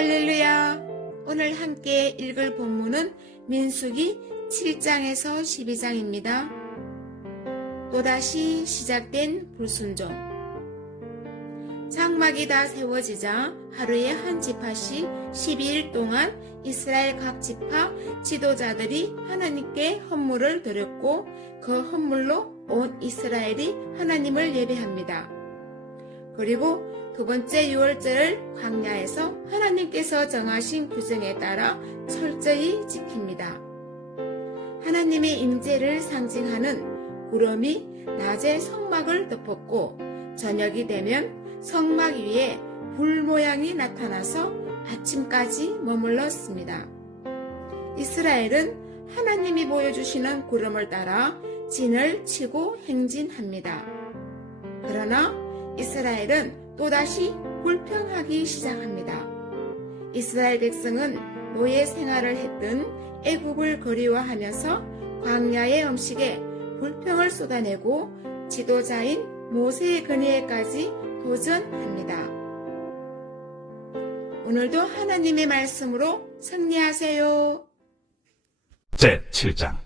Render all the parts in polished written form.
할렐루야! 오늘 함께 읽을 본문은 민수기 7장에서 12장입니다. 또다시 시작된 불순종. 장막이 다 세워지자 하루에 한 지파씩 12일 동안 이스라엘 각 지파 지도자들이 하나님께 헌물을 드렸고 그 헌물로 온 이스라엘이 하나님을 예배합니다. 그리고 두 번째 유월절을 광야에서 하나님께서 정하신 규정에 따라 철저히 지킵니다. 하나님의 임재를 상징하는 구름이 낮에 성막을 덮었고 저녁이 되면 성막 위에 불 모양이 나타나서 아침까지 머물렀습니다. 이스라엘은 하나님이 보여주시는 구름을 따라 진을 치고 행진합니다. 그러나 이스라엘은 또다시 불평하기 시작합니다. 이스라엘 백성은 노예 생활을 했던 애국을 그리워하면서 광야의 음식에 불평을 쏟아내고 지도자인 모세의 근혜에까지 도전합니다. 오늘도 하나님의 말씀으로 승리하세요. 제7장.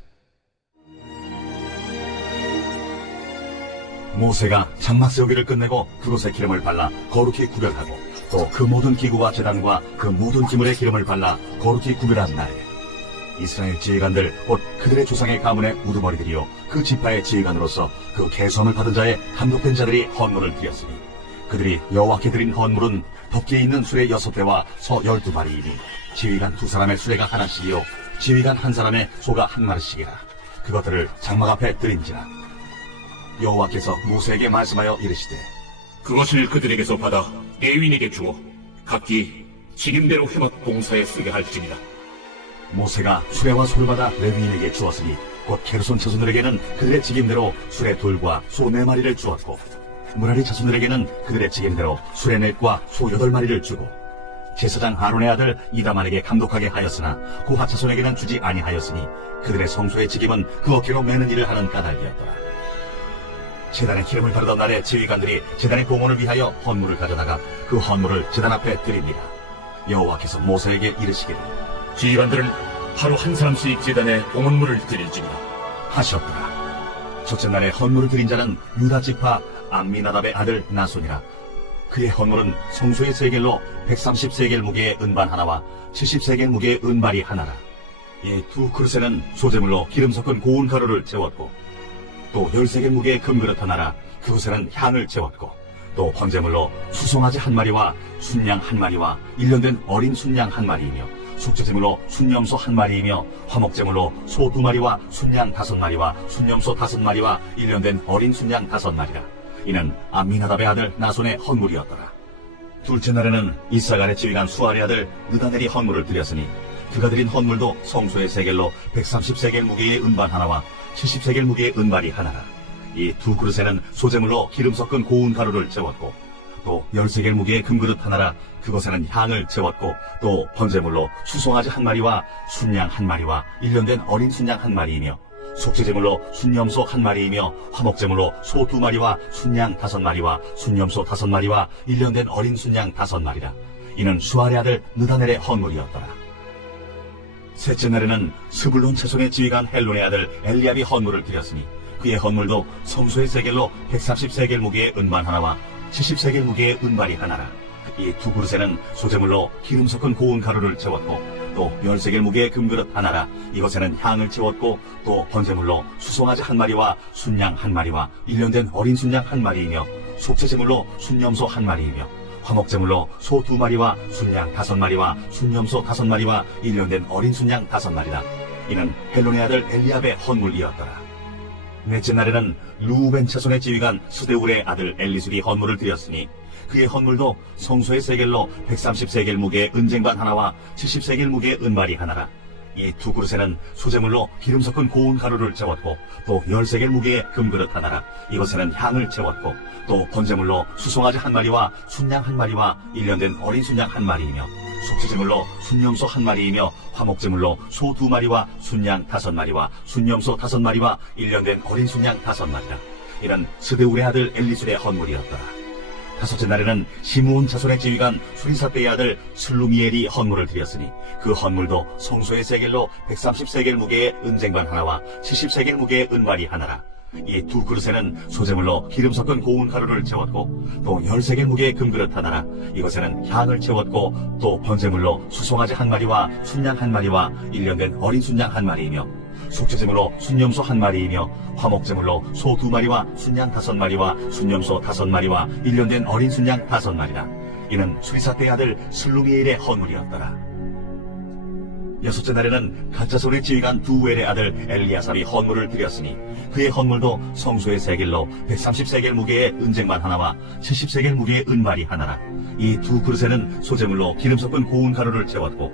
모세가 장막 세우기를 끝내고 그곳에 기름을 발라 거룩히 구별하고 또 그 모든 기구와 제단과 그 모든 기물에 기름을 발라 거룩히 구별한 날에 이스라엘 지휘관들 곧 그들의 조상의 가문의 우두머리들이요 그 지파의 지휘관으로서 그 계수함을 받은 자의 감독된 자들이 헌물을 드렸으니 그들이 여호와께 드린 헌물은 덮개에 있는 수레 6대와 소 12마리이니 지휘관 2사람의 수레가 하나씩이요 지휘관 1사람의 소가 1마리씩이라. 그것들을 장막 앞에 드린지라. 여호와께서 모세에게 말씀하여 이르시되 그것을 그들에게서 받아 레위인에게 주어 각기 직임대로 회막 봉사에 쓰게 할지니라. 모세가 수레와 소를 받아 레위인에게 주었으니 곧 게르손 자손들에게는 그들의 직임대로 수레 둘과 소 4마리를 주었고 무라리 자손들에게는 그들의 직임대로 수레 넷과 소 8마리를 주고 제사장 아론의 아들 이다만에게 감독하게 하였으나 고핫 자손에게는 주지 아니하였으니 그들의 성소의 직임은 그 어깨로 매는 일을 하는 까닭이었더라. 제단에 기름을 바르던 날에 지휘관들이 제단의 봉헌을 위하여 헌물을 가져다가 그 헌물을 제단 앞에 드립니다. 여호와께서 모세에게 이르시기를 지휘관들은 하루 한 사람씩 제단에 봉헌물을 드릴지니라 하셨더라. 첫째 날에 헌물을 드린 자는 유다 지파 암미나답의 아들 나손이라. 그의 헌물은 성소의 세겔로 130세겔 무게의 은반 하나와 70세겔 무게의 은발이 하나라. 이 두 그릇에는 소재물로 기름 섞은 고운 가루를 채웠고 또 10세겔 무게의 금그릇 하나라. 그곳에는 향을 채웠고 또 번제물로 수송아지 1마리와 순양 1마리와 1년된 어린 순양 1마리이며 속죄제물로 순염소 1마리이며 화목제물로 소 2마리와 순양 5마리와 순염소 5마리와 1년된 어린 순양 5마리라. 이는 암미나답의 아들 나손의 헌물이었더라. 둘째 날에는 이사갈의 지휘관 수알의 아들 느다넬이 헌물을 드렸으니 그가 드린 헌물도 성소의 세겔로 130세겔 무게의 은반 하나와 70세겔 무게의 은발이 하나라. 이 두 그릇에는 소재물로 기름 섞은 고운 가루를 채웠고 또 10세겔 무게의 금그릇 하나라. 그것에는 향을 채웠고 또 번제물로 수송아지 1마리와 순양 1마리와 1년된 어린 순양 1마리이며 속죄제물로 순염소 1마리이며 화목제물로 소 2마리와 순양 5마리와 순염소 5마리와 1년된 어린 순양 5마리라. 이는 수알의 아들 느다넬의 헌물이었더라. 셋째 날에는 스불론 자손의 지휘관 헬론의 아들 엘리압이 헌물을 드렸으니 그의 헌물도 성소의 세겔로 130세겔 무게의 은반 하나와 70세겔 무게의 은발이 하나라. 이 두 그릇에는 소재물로 기름 섞은 고운 가루를 채웠고 또 10세겔 무게의 금그릇 하나라. 이것에는 향을 채웠고 또 번제물로 수송아지 1마리와 순양 1마리와 1년된 어린 순양 1마리이며 속죄제물로 순염소 1마리이며 화목제물로 소 2마리와 순양 5마리와 순염소 5마리와 1년된 어린 순양 5마리라. 이는 헬론의 아들 엘리압의 헌물이었더라. 넷째 날에는 루벤 자손의 지휘관 스데울의 아들 엘리술이 헌물을 드렸으니 그의 헌물도 성소의 세겔로 130세겔 무게의 은쟁반 하나와 70세겔 무게의 은발이 하나라. 이 두 그릇에는 소재물로 기름 섞은 고운 가루를 채웠고 또 10세겔 무게의 금그릇 하나라. 이것에는 향을 채웠고 또 번제물로 수송아지 1마리와 순양 1마리와 1년된 어린 순양 1마리이며 속죄제물로 순염소 1마리이며 화목제물로 소 2마리와 순양 5마리와 순염소 5마리와 1년된 어린 순양 5마리라. 이는 스데울의 아들 엘리술의 헌물이었더라. 다섯째 날에는 시므온 자손의 지휘관 수리사떼의 아들 슬루미엘이 헌물을 드렸으니 그 헌물도 성소의 세겔로 130세겔 무게의 은쟁반 하나와 70세겔 무게의 은발이 하나라. 이 두 그릇에는 소재물로 기름 섞은 고운 가루를 채웠고 또 10세겔 무게의 금그릇 하나라. 이것에는 향을 채웠고 또 번제물로 수송아지 한 마리와 순양 한 마리와 1년 된 어린 순양 한 마리이며 속죄제물로 순염소 한 마리이며 화목제물로 소 2마리와 순양 5마리와 순염소 5마리와 1년 된 어린 순양 5마리라. 이는 수리사떼의 아들 슬루미엘의 헌물이었더라. 여섯째 날에는 갓자손의 지휘관 두엘의 아들 엘리아삽이 헌물을 드렸으니 그의 헌물도 성소의 세겔로 130세겔 무게의 은쟁반 하나와 70세겔 무게의 은발이 하나라. 이 두 그릇에는 소재물로 기름 섞은 고운 가루를 채웠고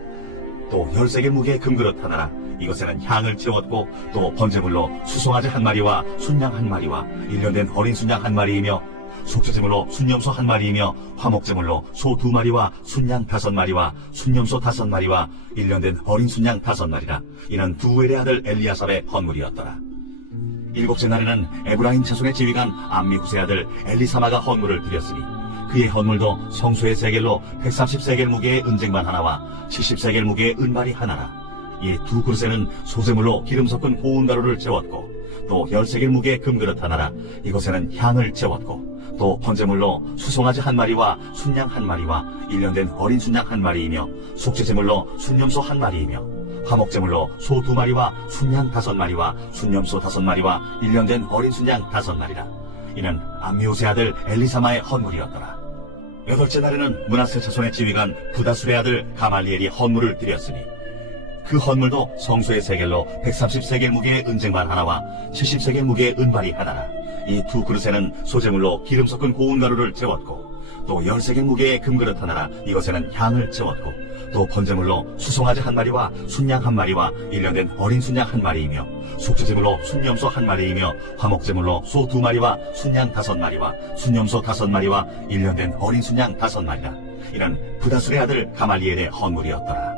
또 10세겔 무게의 금그릇 하나라. 이것에는 향을 채웠고 또 번제물로 수송아지 한 마리와 순양 한 마리와 1년 된 어린 순양 한 마리이며 속죄제물로 순염소 한 마리이며 화목제물로 소 2마리와 순양 5마리와 순염소 5마리와 1년 된 어린 순양 5마리라. 이는 두엘의 아들 엘리아삽의 헌물이었더라. 일곱째 날에는 에브라임 자손의 지휘관 암미후세 아들 엘리사마가 헌물을 드렸으니 그의 헌물도 성소의 세겔로 130세겔 무게의 은쟁반 하나와 70세겔 무게의 은발이 하나라. 이 두 그릇에는 소재물로 기름 섞은 고운 가루를 채웠고 또 10세겔 무게의 금그릇 하나라. 이것에는 향을 채웠고 또 번제물로 수송아지 한 마리와 순양 한 마리와 1년 된 어린 순양 한 마리이며 속죄제물로 순염소 한 마리이며 화목제물로 소 2마리와 순양 5마리와 순염소 5마리와 1년 된 어린 순양 5마리라. 이는 암미호세 아들 엘리사마의 헌물이었더라. 여덟째 날에는 므낫세 자손의 지휘관 부다술의 아들 가말리엘이 헌물을 드렸으니 그 헌물도 성소의 세겔로 130세겔 무게의 은쟁반 하나와 70세겔 무게의 은발이 하나라. 이 두 그릇에는 소재물로 기름 섞은 고운 가루를 채웠고 또 10세겔 무게의 금그릇 하나라. 이것에는 향을 채웠고 또 번제물로 수송아지 한 마리와 순양 한 마리와 1년 된 어린 순양 한 마리이며 속죄제물로 순염소 한 마리이며 화목제물로 소 2마리와 순양 5마리와 순염소 5마리와 1년 된 어린 순양 5마리라. 이는 부다술의 아들 가말리엘의 헌물이었더라.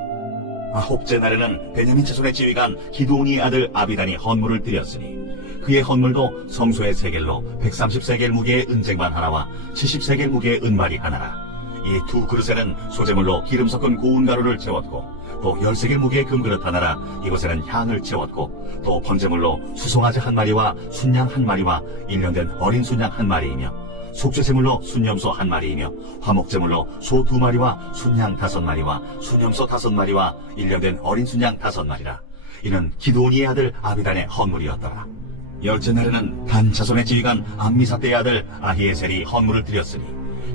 아홉째 날에는 베냐민 자손의 지휘관 기드온이의 아들 아비단이 헌물을 드렸으니 그의 헌물도 성소의 세겔로 130세겔 무게의 은쟁반 하나와 70세겔 무게의 은발이 하나라. 이 두 그릇에는 소재물로 기름 섞은 고운 가루를 채웠고 또 10세겔 무게의 금그릇 하나라. 이것에는 향을 채웠고 또 번제물로 수송아지 한 마리와 순양 한 마리와 1년 된 어린 순양 한 마리이며 속죄제물로 순염소 한 마리이며 화목제물로 소 2마리와 순양 5마리와 순염소 5마리와 1년 된 어린 순양 5마리라. 이는 기드온이의 아들 아비단의 헌물이었더라. 열째 날에는 단 자손의 지휘관 암미사떼의 아들 아히에셀이 헌물을 드렸으니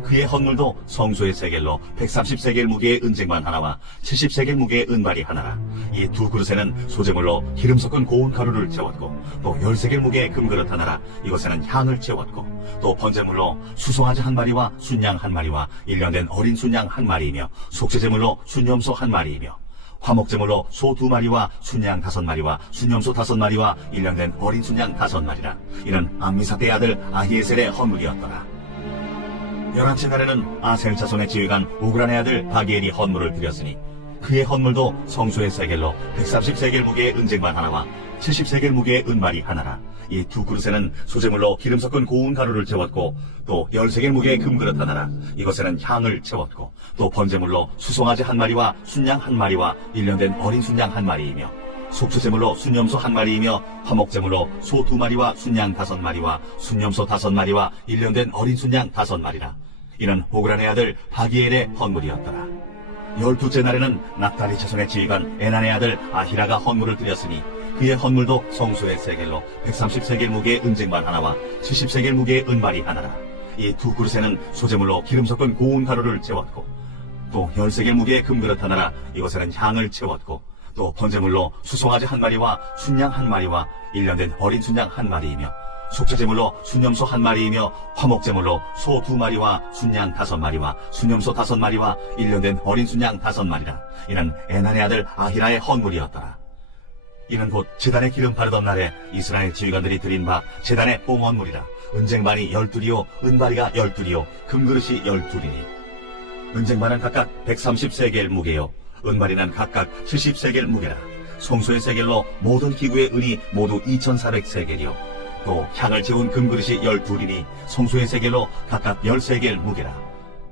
그의 헌물도 성소의 세겔로 130세겔 무게의 은쟁반 하나와 70세겔 무게의 은발이 하나라. 이 두 그릇에는 소재물로 기름 섞은 고운 가루를 채웠고 또 10세겔 무게의 금그릇 하나라. 이것에는 향을 채웠고 또 번제물로 수송아지 한 마리와 순양 한 마리와 1년 된 어린 순양 한 마리이며 속죄제물로 순염소 한 마리이며 화목제물로 소 2마리와 순양 5마리와 순염소 5마리와 1년 된 어린 순양 5마리라. 이는 암미사떼의 아들 아히에셀의 헌물이었더라. 11째 날에는 아셀 자손의 지휘관 오그란의 아들 바기엘이 헌물을 드렸으니 그의 헌물도 성소의 세겔로 130세겔 무게의 은쟁반 하나와 70세겔 무게의 은발이 하나라. 이 두 그릇에는 소재물로 기름 섞은 고운 가루를 채웠고 또 10세겔 무게의 금그릇 하나라. 이것에는 향을 채웠고 또 번제물로 수송아지 한 마리와 순양 한 마리와 1년 된 어린 순양 한 마리이며 속죄제물로 순염소 한 마리이며 화목제물로 소 2마리와 순양 5마리와 순염소 5마리와 1년 된 어린 순양 5마리라. 이는 오그란의 아들 바기엘의 헌물이었더라. 12째 날에는 납달리 자손의 지휘관 에난의 아들 아히라가 헌물을 드렸으니 그의 헌물도 성소의 세겔로 130세겔 무게의 은쟁반 하나와 70세겔 무게의 은발이 하나라. 이 두 그릇에는 소재물로 기름 섞은 고운 가루를 채웠고 또 10세겔 무게의 금그릇 하나라. 이것에는 향을 채웠고 또 번제물로 수송아지 한 마리와 순양 한 마리와 1년 된 어린 순양 한 마리이며 속죄제물로 순염소 한 마리이며 화목제물로 소 2마리와 순양 5마리와 순염소 5마리와 1년 된 어린 순양 5마리라. 이는 에난의 아들 아히라의 헌물이었더라. 이는 곧 제단에 기름 바르던 날에 이스라엘 지휘관들이 드린 바 제단의 봉헌물이라. 은쟁반이 12이요 은바리가 12이요 금그릇이 12이니 은쟁반은 각각 130세겔 무게요 은바리는 각각 70세겔 무게라. 성소의 세겔로 모든 기구의 은이 모두 2400세겔이요 또 향을 재운 금그릇이 12이니 성소의 세겔로 각각 13겔 무게라.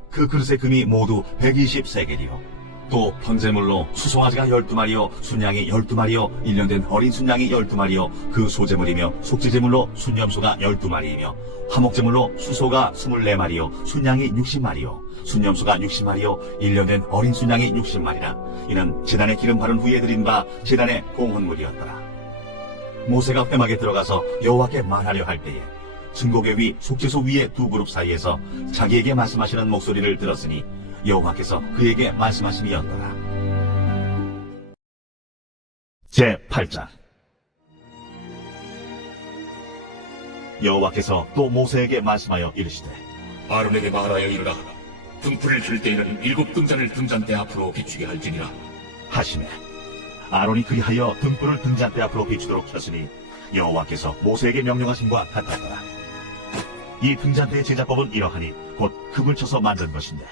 그 그릇의 금이 모두 120세겔이요. 또 번제물로 수송아지가 12마리요 순양이 12마리요 1년 된 어린 순양이 12마리요 그 소제물이며 속죄제물로 순염소가 12마리이며 화목제물로 수소가 24마리요 순양이 60마리요 순염소가 60마리요 1년 된 어린 순양이 60마리라. 이는 제단에 기름 바른 후에 드린 바 제단의 공헌물이었더라. 모세가 회막에 들어가서 여호와께 말하려 할 때에 증거궤 위 속죄소 위의 두 그룹 사이에서 자기에게 말씀하시는 목소리를 들었으니 여호와께서 그에게 말씀하심이었더라. 제8장. 여호와께서 또 모세에게 말씀하여 이르시되 아론에게 말하여 이르라. 등불을 켤 때에는 7 등잔을 등잔대 앞으로 비추게 할지니라. 하시매 아론이 그리하여 등불을 등잔대 앞으로 비추도록 켰으니 여호와께서 모세에게 명령하심과 같았더라. 이 등잔대의 제작법은 이러하니 곧 흙을 쳐서 만든 것인데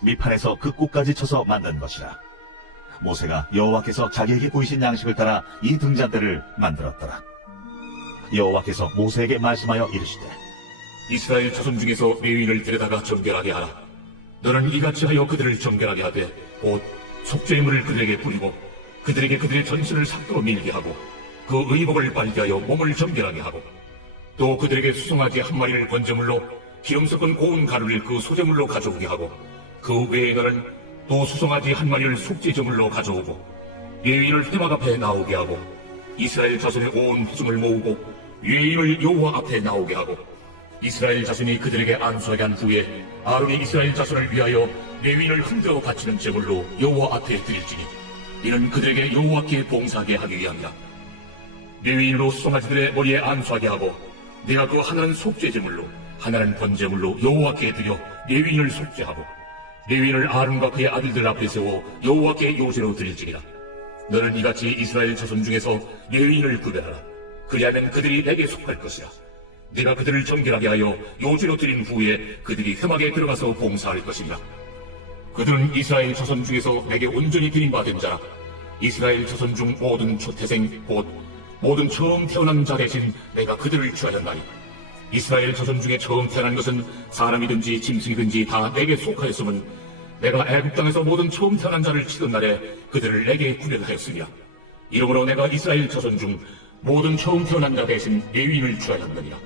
밑판에서 그 꼭까지 쳐서 만든 것이라. 모세가 여호와께서 자기에게 보이신 양식을 따라 이 등잔대를 만들었더라. 여호와께서 모세에게 말씀하여 이르시되 이스라엘 자손 중에서 레위인을 데려다가 정결하게 하라. 너는 이같이 하여 그들을 정결하게 하되 곧 속죄물을 그들에게 뿌리고 그들에게 그들의 전신을 삭도로 밀게 하고 그 의복을 빨게 하여 몸을 정결하게 하고 또 그들에게 수송아지 한 마리를 번제물로 기름 섞은 고운 가루를 그 소제물로 가져오게 하고 그 외에 너는 또 수송아지 한 마리를 속죄제물로 가져오고 레위인을 회막 앞에 나오게 하고 이스라엘 자손의 온 회중을 모으고 레위인을 여호와 앞에 나오게 하고 이스라엘 자손이 그들에게 안수하게 한 후에 아론이 이스라엘 자손을 위하여 레위인을 흔들어 바치는 제물로 여호와 앞에 드릴지니 이는 그들에게 여호와께 봉사하게 하기 위함이라. 레위인으로 수송아지들의 머리에 안수하게 하고 내가 그 하나는 속죄제물로 하나는 번제물로 여호와께 드려 레위인을 속죄하고 레위인을 아론과 그의 아들들 앞에 세워 여호와께 요제로 드릴지니라. 너는 이같이 이스라엘 자손 중에서 레위인을 구별하라. 그리하면 그들이 내게 속할 것이라. 내가 그들을 정결하게 하여 요제로 드린 후에 그들이 회막에 들어가서 봉사할 것이니라. 그들은 이스라엘 자손 중에서 내게 온전히 드림받은 자라. 이스라엘 자손 중 모든 초태생 곧 모든 처음 태어난 자 대신 내가 그들을 취하였나니 이스라엘 자손 중에 처음 태어난 것은 사람이든지 짐승이든지 다 내게 속하였음은 내가 애굽 땅에서 모든 처음 태어난 자를 치던 날에 그들을 내게 구별하였으니라. 이러므로 내가 이스라엘 자손 중 모든 처음 태어난 자 대신 레위인을 취하였느니라.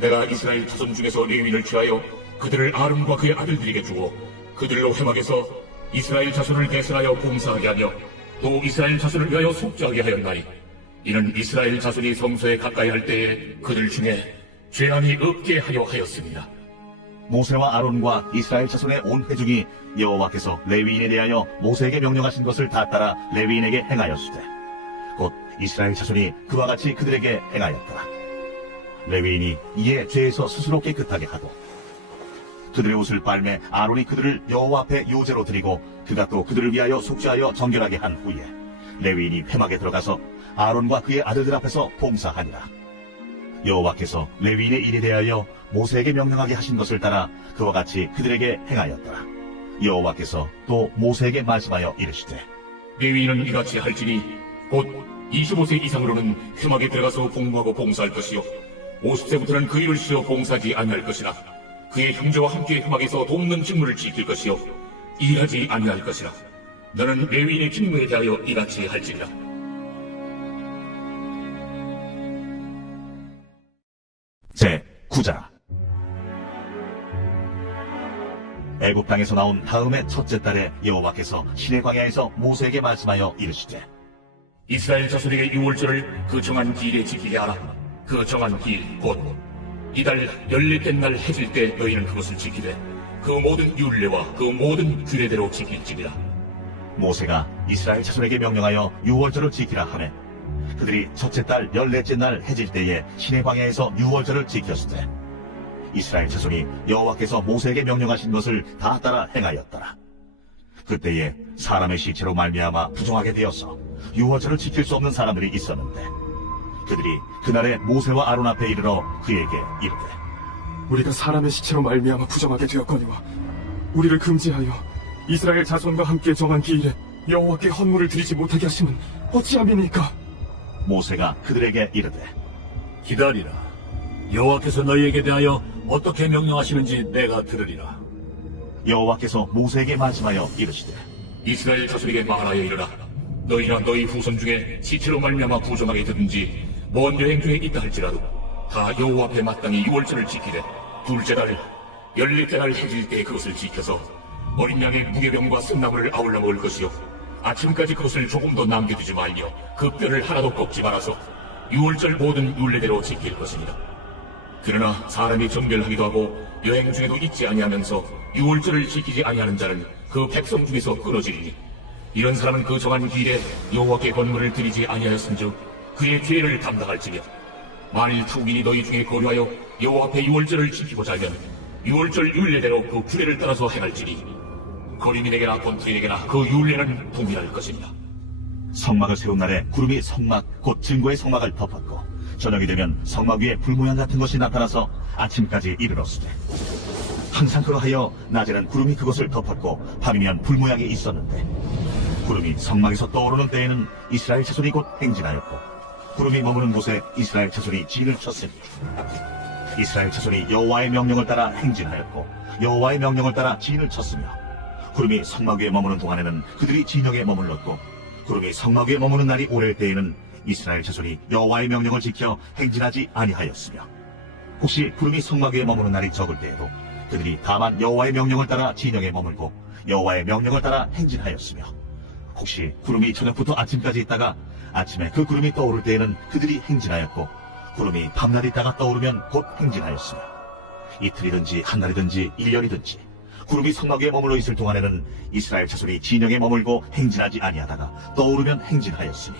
내가 이스라엘 자손 중에서 레위인을 취하여 그들을 아론과 그의 아들들에게 주고 그들로 회막에서 이스라엘 자손을 대신하여 봉사하게 하며 또 이스라엘 자손을 위하여 속죄하게 하였나니 이는 이스라엘 자손이 성소에 가까이 할 때에 그들 중에 죄함이 없게 하려 하였습니다. 모세와 아론과 이스라엘 자손의 온 회중이 여호와께서 레위인에 대하여 모세에게 명령하신 것을 다 따라 레위인에게 행하였으되 곧 이스라엘 자손이 그와 같이 그들에게 행하였더라. 레위인이 이에 죄에서 스스로 깨끗하게 하고 그들의 옷을 빨매 아론이 그들을 여호와 앞에 요제로 드리고 그가 또 그들을 위하여 속죄하여 정결하게 한 후에 레위인이 회막에 들어가서 아론과 그의 아들들 앞에서 봉사하니라. 여호와께서 레위인의 일에 대하여 모세에게 명령하게 하신 것을 따라 그와 같이 그들에게 행하였더라. 여호와께서 또 모세에게 말씀하여 이르시되 레위인은 이같이 할지니 곧 25세 이상으로는 회막에 들어가서 복무하고 봉사할 것이요 50세부터는 그 일을 쉬어 봉사하지 아니할 것이나 그의 형제와 함께 회막에서 돕는 직무를 지킬 것이요 일하지 아니할 것이라. 너는 레위인의 직무에 대하여 이같이 할지니라. 제9장. 애굽 땅에서 나온 다음의 첫째 달에 여호와께서 시내 광야에서 모세에게 말씀하여 이르시되 이스라엘 자손에게 유월절을 그 정한 기일에 지키게 하라. 그 정한 기일 곧 이달 14째 날 해질 때 너희는 그것을 지키되 그 모든 율례와 그 모든 규례대로 지킬지니라. 모세가 이스라엘 자손에게 명령하여 유월절을 지키라 하매 그들이 첫째 달 14째 날 해질 때에 시내 광야에서 유월절을 지켰으되 이스라엘 자손이 여호와께서 모세에게 명령하신 것을 다 따라 행하였더라. 그때에 사람의 시체로 말미암아 부정하게 되어서 유월절을 지킬 수 없는 사람들이 있었는데 그들이 그날에 모세와 아론 앞에 이르러 그에게 이르되 우리가 사람의 시체로 말미암아 부정하게 되었거니와 우리를 금지하여 이스라엘 자손과 함께 정한 기일에 여호와께 헌물을 드리지 못하게 하심은 어찌함이니까? 모세가 그들에게 이르되 기다리라. 여호와께서 너희에게 대하여 어떻게 명령하시는지 내가 들으리라. 여호와께서 모세에게 말씀하여 이르시되 이스라엘 자손에게 말하여 이르라. 너희나 너희 후손 중에 시체로 말미암아 부정하게 되든지 먼 여행 중에 있다 할지라도 다 여호와 앞에 마땅히 유월절을 지키되 둘째 달 열넷째 날 해질 때 그것을 지켜서 어린 양의 무게병과 승나무를 아울러 먹을 것이요 아침까지 그것을 조금도 남겨두지 말며 그 뼈를 하나도 꺾지 말아서 유월절 모든 율례대로 지킬 것입니다. 그러나 사람이 정결하기도 하고 여행 중에도 잊지 아니하면서 유월절을 지키지 아니하는 자는 그 백성 중에서 끊어지리니 이런 사람은 그 정한 기일에 여호와께 건물을 드리지 아니하였은즉 그의 죄를 담당할지며 만일 타국인이 너희 중에 거류하여 여호와 앞에 유월절을 지키고자 하면 유월절 율례대로 그 규례를 따라서 행할지니 거류민에게나 본토인에게나 그 율례는 동일할 것입니다. 성막을 세운 날에 구름이 성막 곧 증거의 성막을 덮었고 저녁이 되면 성막 위에 불모양 같은 것이 나타나서 아침까지 이르렀으되 항상 그러하여 낮에는 구름이 그것을 덮었고 밤이면 불모양이 있었는데 구름이 성막에서 떠오르는 때에는 이스라엘 자손이 곧 행진하였고 구름이 머무는 곳에 이스라엘 자손이 진을 쳤으니 이스라엘 자손이 여호와의 명령을 따라 행진하였고 여호와의 명령을 따라 진을 쳤으며 구름이 성막 위에 머무는 동안에는 그들이 진영에 머물렀고 구름이 성막 위에 머무는 날이 오래일 때에는 이스라엘 자손이 여호와의 명령을 지켜 행진하지 아니하였으며 혹시 구름이 성막 위에 머무는 날이 적을 때에도 그들이 다만 여호와의 명령을 따라 진영에 머물고 여호와의 명령을 따라 행진하였으며 혹시 구름이 저녁부터 아침까지 있다가 아침에 그 구름이 떠오를 때에는 그들이 행진하였고 구름이 밤낮 있다가 떠오르면 곧 행진하였으며 이틀이든지 한 날이든지 1년이든지 구름이 성막 위에 머물러 있을 동안에는 이스라엘 자손이 진영에 머물고 행진하지 아니하다가 떠오르면 행진하였으니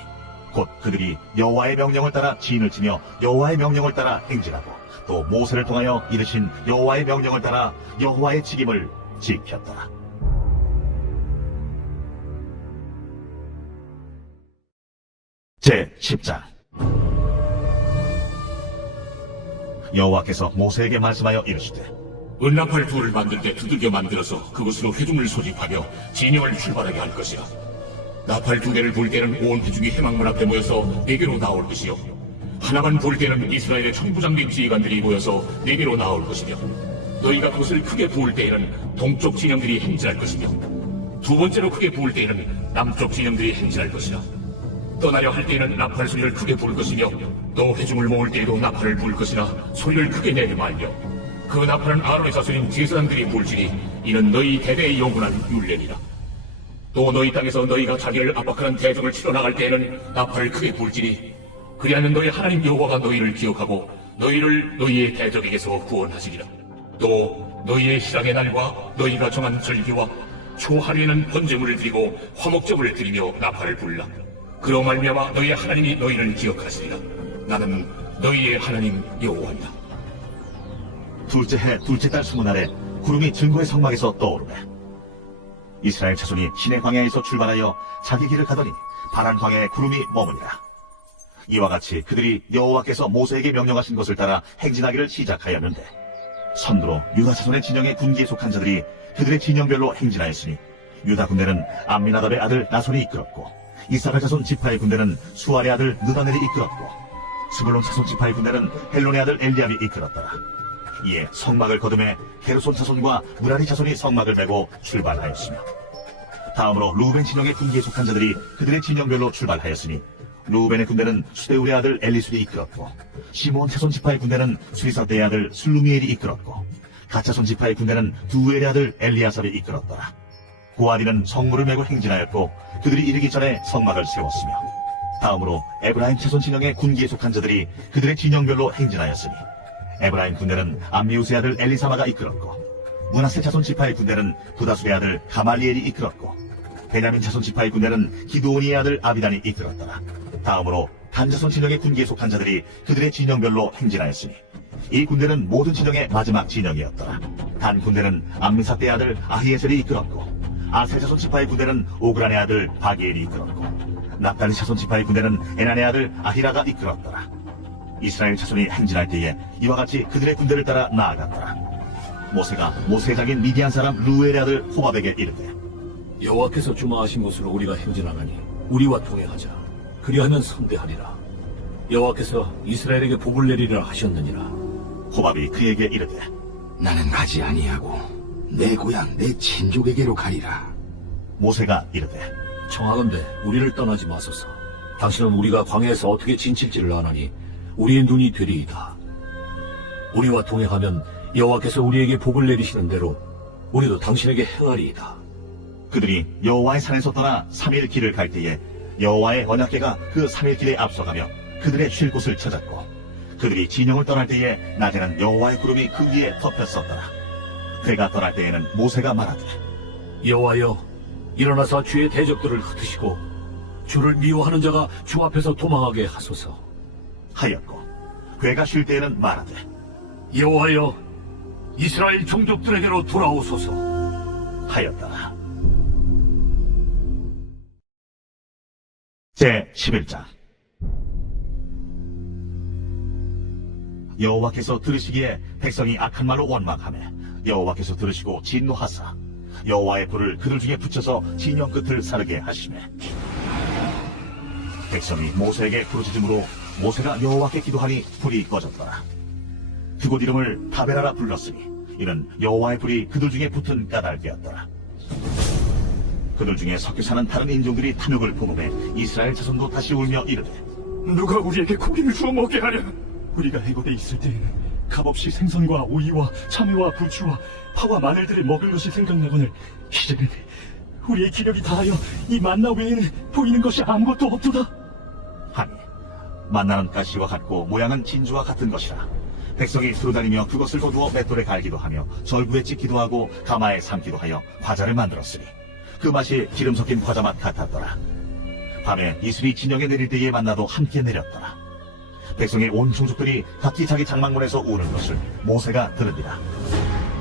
곧 그들이 여호와의 명령을 따라 진을 치며 여호와의 명령을 따라 행진하고 또 모세를 통하여 이르신 여호와의 명령을 따라 여호와의 직임을 지켰더라. 제 10장 여호와께서 모세에게 말씀하여 이르시되 은나팔 둘을 만들 때 두들겨 만들어서 그것으로 회중을 소집하며 진영을 출발하게 할 것이라. 나팔 두 개를 불 때는 온 회중이 회막문 앞에 모여서 네개로 나올 것이요 하나만 불 때는 이스라엘의 천부장된 지휘관들이 모여서 네개로 나올 것이며 너희가 그것을 크게 부을 때에는 동쪽 진영들이 행진할 것이며 두 번째로 크게 부을 때에는 남쪽 진영들이 행진할 것이라. 떠나려 할 때에는 나팔 소리를 크게 부을 것이며 또 회중을 모을 때에도 나팔을 부을 것이나 소리를 크게 내지 말며 그 나팔은 아론의 자손인 제사장들이 불지니 이는 너희 대대의 영원한 율례니라. 또 너희 땅에서 너희가 자기를 압박하는 대적을 치러 나갈 때에는 나팔을 크게 불지니 그리하면 너희 하나님 여호와가 너희를 기억하고 너희를 너희의 대적에게서 구원하시리라. 또 너희의 실학의 날과 너희가 정한 절기와 초하루에는 번제물을 드리고 화목제물을 드리며 나팔을 불라. 그로 말미암아 너희의 하나님이 너희를 기억하시리라. 나는 너희의 하나님 여호와니라. 둘째 해 둘째 달 20날에 구름이 증거의 성막에서 떠오르네. 이스라엘 자손이 시내 광야에서 출발하여 자기 길을 가더니 바란 광야에 구름이 머무니라. 이와 같이 그들이 여호와께서 모세에게 명령하신 것을 따라 행진하기를 시작하였는데 선두로 유다 자손의 진영의 군기에 속한 자들이 그들의 진영별로 행진하였으니 유다 군대는 암미나답의 아들 나손이 이끌었고 이사갈 자손 지파의 군대는 수알의 아들 느다넬이 이끌었고 스불론 자손 지파의 군대는 헬론의 아들 엘리압이 이끌었더라. 이에 성막을 거두매 게르손 자손과 무라리 자손이 성막을 메고 출발하였으며 다음으로 루벤 진영의 군기에 속한 자들이 그들의 진영별로 출발하였으니 루벤의 군대는 수데울의 아들 엘리술이 이끌었고 시므온 자손 지파의 군대는 수리사대의 아들 슬루미엘이 이끌었고 갓 자손 지파의 군대는 두엘의 아들 엘리아삽이 이끌었더라. 고아디는 성물을 메고 행진하였고 그들이 이르기 전에 성막을 세웠으며 다음으로 에브라임 자손 진영의 군기에 속한 자들이 그들의 진영별로 행진하였으니 에브라임 군대는 암미우스의 아들 엘리사마가 이끌었고 므낫세 자손 지파의 군대는 부다술의 아들 가말리엘이 이끌었고 베냐민 자손 지파의 군대는 기드오니의 아들 아비단이 이끌었더라. 다음으로 단 자손 진영의 군기에 속한 자들이 그들의 진영별로 행진하였으니 이 군대는 모든 진영의 마지막 진영이었더라. 단 군대는 암미사대의 아들 아히에셀이 이끌었고 아세 자손 지파의 군대는 오그란의 아들 바기엘이 이끌었고 납달리 자손 지파의 군대는 에난의 아들 아히라가 이끌었더라. 이스라엘 자손이 행진할 때에 이와 같이 그들의 군대를 따라 나아갔더라. 모세가 모세의 장인 미디안 사람 루엘의 아들 호밥에게 이르되 여호와께서 주마하신 곳으로 우리가 행진하가니 우리와 동행하자. 그리하면 선대하리라. 여호와께서 이스라엘에게 복을 내리리라 하셨느니라. 호밥이 그에게 이르되 나는 가지 아니하고 내 고향 내 친족에게로 가리라. 모세가 이르되 청하건대 우리를 떠나지 마소서. 당신은 우리가 광야에서 어떻게 진칠지를 아나니 우리의 눈이 되리이다. 우리와 동행하면 여호와께서 우리에게 복을 내리시는 대로 우리도 당신에게 행하리이다. 그들이 여호와의 산에서 떠나 3일 길을 갈 때에 여호와의 언약궤가 그 3일 길에 앞서가며 그들의 쉴 곳을 찾았고 그들이 진영을 떠날 때에 낮에는 여호와의 구름이 그 위에 덮였었더라. 그가 떠날 때에는 모세가 말하되 여호와여, 일어나사 주의 대적들을 흩으시고 주를 미워하는 자가 주 앞에서 도망하게 하소서. 하였고 그가 쉴 때에는 말하되 여호와여, 이스라엘 종족들에게로 돌아오소서. 하였더라. 제 11장. 여호와께서 들으시기에 백성이 악한 말로 원망하며 여호와께서 들으시고 진노하사 여호와의 불을 그들 중에 붙여서 진영 끝을 사르게 하시매 백성이 모세에게 부르짖음으로 모세가 여호와께 기도하니 불이 꺼졌더라. 그곳 이름을 다베라라 불렀으니 이는 여호와의 불이 그들 중에 붙은 까닭이었더라. 그들 중에 섞여 사는 다른 인종들이 탐욕을 품음에 이스라엘 자손도 다시 울며 이르되 누가 우리에게 고기를 주워 먹게 하랴? 우리가 애굽에 있을 때에는 값없이 생선과 오이와 참외와 부추와 파와 마늘들을 먹을 것이 생각나거늘 이제는 우리의 기력이 다하여 이 만나 외에는 보이는 것이 아무것도 없도다. 하니 만나는 가시와 같고 모양은 진주와 같은 것이라 백성이 두루다니며 그것을 거두어 맷돌에 갈기도 하며 절구에 찍기도 하고 가마에 삶기도 하여 과자를 만들었으니 그 맛이 기름 섞인 과자 맛 같았더라. 밤에 이슬이 진영에 내릴 때에 만나도 함께 내렸더라. 백성의 온 종족들이 각기 자기 장막문에서 우는 것을 모세가 들으니라.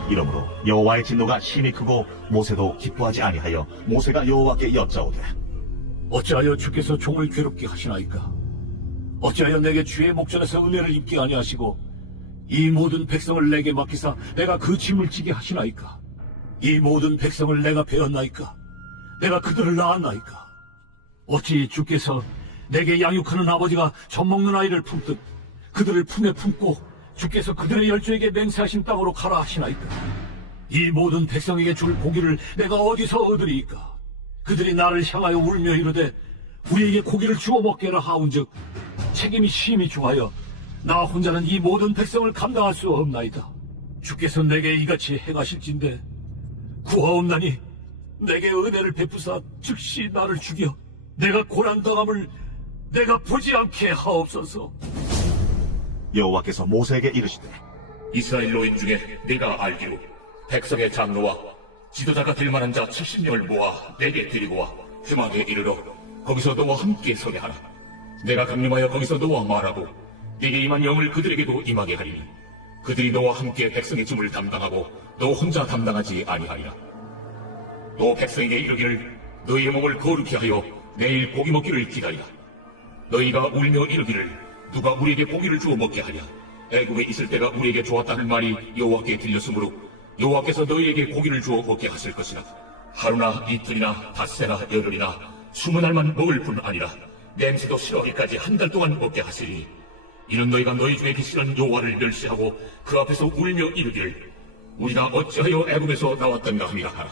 이러므로 여호와의 진노가 심히 크고 모세도 기뻐하지 아니하여 모세가 여호와께 여짜오되 어찌하여 주께서 종을 괴롭게 하시나이까? 어찌하여 내게 주의 목전에서 은혜를 입게 아니하시고 이 모든 백성을 내게 맡기사 내가 그 짐을 지게 하시나이까? 이 모든 백성을 내가 배웠나이까? 내가 그들을 낳았나이까? 어찌 주께서 내게 양육하는 아버지가 젖먹는 아이를 품듯 그들을 품에 품고 주께서 그들의 열조에게 맹세하신 땅으로 가라 하시나이까? 이 모든 백성에게 줄 고기를 내가 어디서 얻으리이까? 그들이 나를 향하여 울며 이르되 우리에게 고기를 주워 먹게라 하온즉 책임이 심히 중하여 나 혼자는 이 모든 백성을 감당할 수 없나이다. 주께서 내게 이같이 행하실진데 구하옵나니 내게 은혜를 베푸사 즉시 나를 죽여 내가 고난당함을 내가 보지 않게 하옵소서. 여호와께서 모세에게 이르시되 이스라엘 노인 중에 네가 알기로 백성의 장로와 지도자가 될 만한 자 70명을 모아 내게 데리고 와 회막에 이르러 거기서 너와 함께 서게 하라. 내가 강림하여 거기서 너와 말하고 네게 임한 영을 그들에게도 임하게 하리니 그들이 너와 함께 백성의 짐을 담당하고 너 혼자 담당하지 아니하리라. 또 백성에게 이르기를 너희의 몸을 거룩히 하여 내일 고기 먹기를 기다리라. 너희가 울며 이르기를 누가 우리에게 고기를 주어 먹게 하랴. 애굽에 있을 때가 우리에게 좋았다는 말이 여호와께 들렸으므로 여호와께서 너희에게 고기를 주어 먹게 하실 것이라. 하루나 이틀이나 닷새나 열흘이나 20날만 먹을 뿐 아니라 냄새도 싫어하기까지 한 달 동안 먹게 하시리니 이는 너희가 너희 중에 계시는 여호와를 멸시하고 그 앞에서 울며 이르기를 우리가 어찌하여 애굽에서 나왔던가 함이라 하라.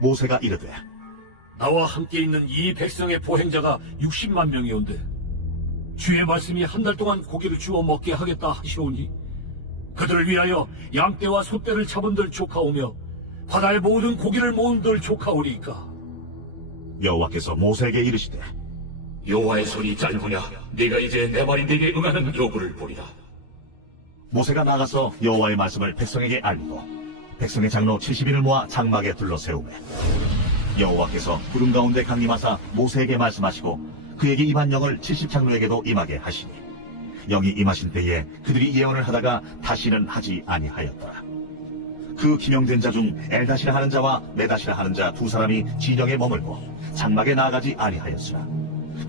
모세가 이르되 나와 함께 있는 이 백성의 보행자가 60만 명이온데 주의 말씀이 한 달 동안 고기를 주워 먹게 하겠다 하시오니 그들을 위하여 양떼와 소떼를 잡은들 조카오며 바다의 모든 고기를 모은들 조카오리이까? 여호와께서 모세에게 이르시되 여호와의 손이 짧으냐 네가 이제 내 말이 네게 응하는 여부를 보리라. 모세가 나가서 여호와의 말씀을 백성에게 알리고 백성의 장로 70인을 모아 장막에 둘러 세우매 여호와께서 구름 가운데 강림하사 모세에게 말씀하시고 그에게 임한 영을 70장로에게도 임하게 하시니 영이 임하신 때에 그들이 예언을 하다가 다시는 하지 아니하였더라. 그 기명된 자 중 엘다시라 하는 자와 메다시라 하는 자 두 사람이 진영에 머물고 장막에 나아가지 아니하였으나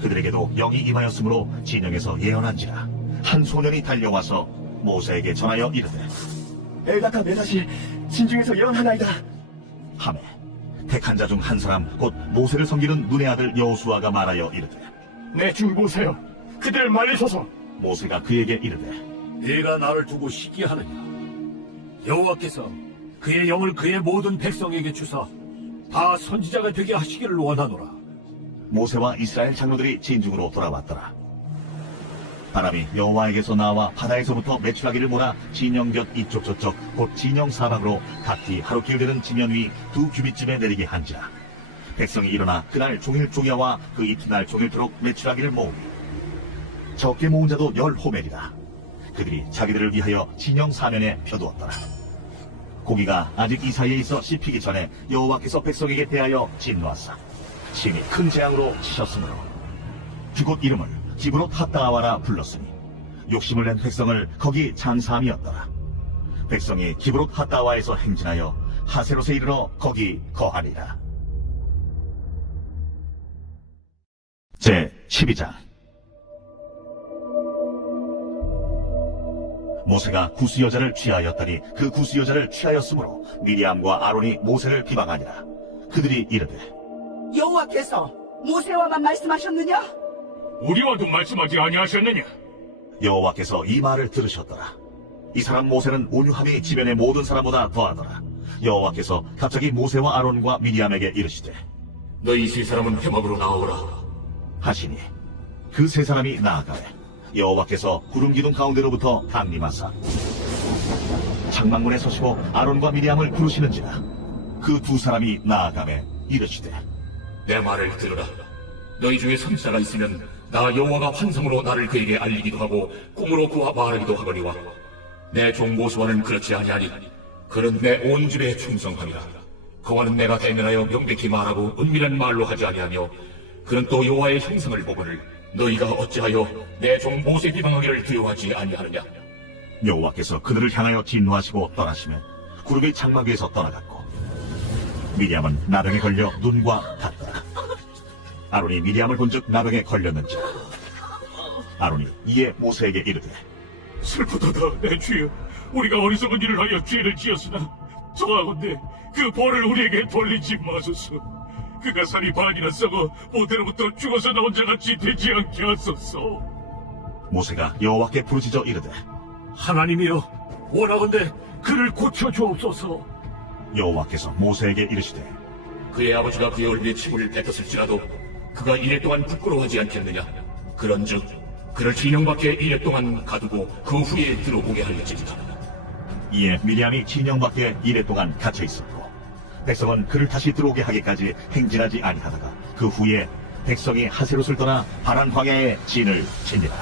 그들에게도 영이 임하였으므로 진영에서 예언한지라. 한 소년이 달려와서 모세에게 전하여 이르되 엘다타 메다시 진중에서 예언하나이다. 하매 택한 자 중 한 사람 곧 모세를 섬기는 눈의 아들 여호수아가 말하여 이르되 내 주 모세여, 그들을 말리소서. 모세가 그에게 이르되 네가 나를 두고 시기하느냐? 여호와께서 그의 영을 그의 모든 백성에게 주사 다 선지자가 되게 하시기를 원하노라. 모세와 이스라엘 장로들이 진중으로 돌아왔더라. 바람이 여호와에게서 나와 바다에서부터 메추라기를 몰아 진영곁 이쪽 저쪽 곧 진영 사방으로 각기 하루길 되는 지면 위 2규빗쯤에 내리게 한지라. 백성이 일어나 그날 종일 종야와 그 이튿날 종일토록 메추라기를 모으니 적게 모은 자도 10호멜이다. 그들이 자기들을 위하여 진영 사면에 펴두었더라. 고기가 아직 이 사이에 있어 씹히기 전에 여호와께서 백성에게 대하여 진노하사 심히 큰 재앙으로 치셨으므로 그곳 이름을 기브롯 핫다아와라 불렀으니 욕심을 낸 백성을 거기 장사함이었더라. 백성이 기브롯 핫다아와에서 행진하여 하세롯에 이르러 거기 거하니라. 제 12장. 모세가 구스 여자를 취하였더니 그 구스 여자를 취하였으므로 미리암과 아론이 모세를 비방하니라. 그들이 이르되 여호와께서 모세와만 말씀하셨느냐? 우리와도 말씀하지 아니하셨느냐? 여호와께서 이 말을 들으셨더라. 이 사람 모세는 온유함이 지면의 모든 사람보다 더하더라. 여호와께서 갑자기 모세와 아론과 미리암에게 이르시되 너희 세 사람은 회막으로 나오라. 하시니 그 세 사람이 나아가에 여호와께서 구름 기둥 가운데로부터 강림하사 장막문에 서시고 아론과 미리암을 부르시는지라. 그 두 사람이 나아가에 이르시되 내 말을 들으라. 너희 중에 선지자가 있으면 나 여호와가 환상으로 나를 그에게 알리기도 하고 꿈으로 그와 말하기도 하거니와 내 종 모세와는 그렇지 아니하니 그는 내 온 집에 충성함이라. 그와는 내가 대면하여 명백히 말하고 은밀한 말로 하지 아니하며 그는 또 여호와의 형상을 보거늘 너희가 어찌하여 내 종 모세 비방하기를 두려워하지 아니하느냐? 여호와께서 그들을 향하여 진노하시고 떠나시며 구름이 장막 위에서 떠나갔고 미리암은 나병에 걸려 눈과 닿더라. 아론이 미리암을 본즉 나병에 걸렸는지라. 아론이 이에 모세에게 이르되 슬프도다 내 주여, 우리가 어리석은 일을 하여 죄를 지었으나 저하건대 그 벌을 우리에게 돌리지 마소서. 그가 살이 반이나 썩어 모태로부터 죽어서 나온 자같이 되지 않게 하소서. 모세가 여호와께 부르짖어 이르되 하나님이여, 원하건대 그를 고쳐 주옵소서. 여호와께서 모세에게 이르시되 그의 아버지가 그의 얼굴에 침을 뱉었을지라도 그가 이래 동안 부끄러워하지 않겠느냐? 그런즉 그를 진영 밖에 이래 동안 가두고 그 후에 들어오게 하려지리다. 이에 미리암이 진영 밖에 이래 동안 갇혀 있었고 백성은 그를 다시 들어오게 하기까지 행진하지 아니하다가 그 후에 백성이 하세롯을 떠나 바란 광야에 진을 치니라.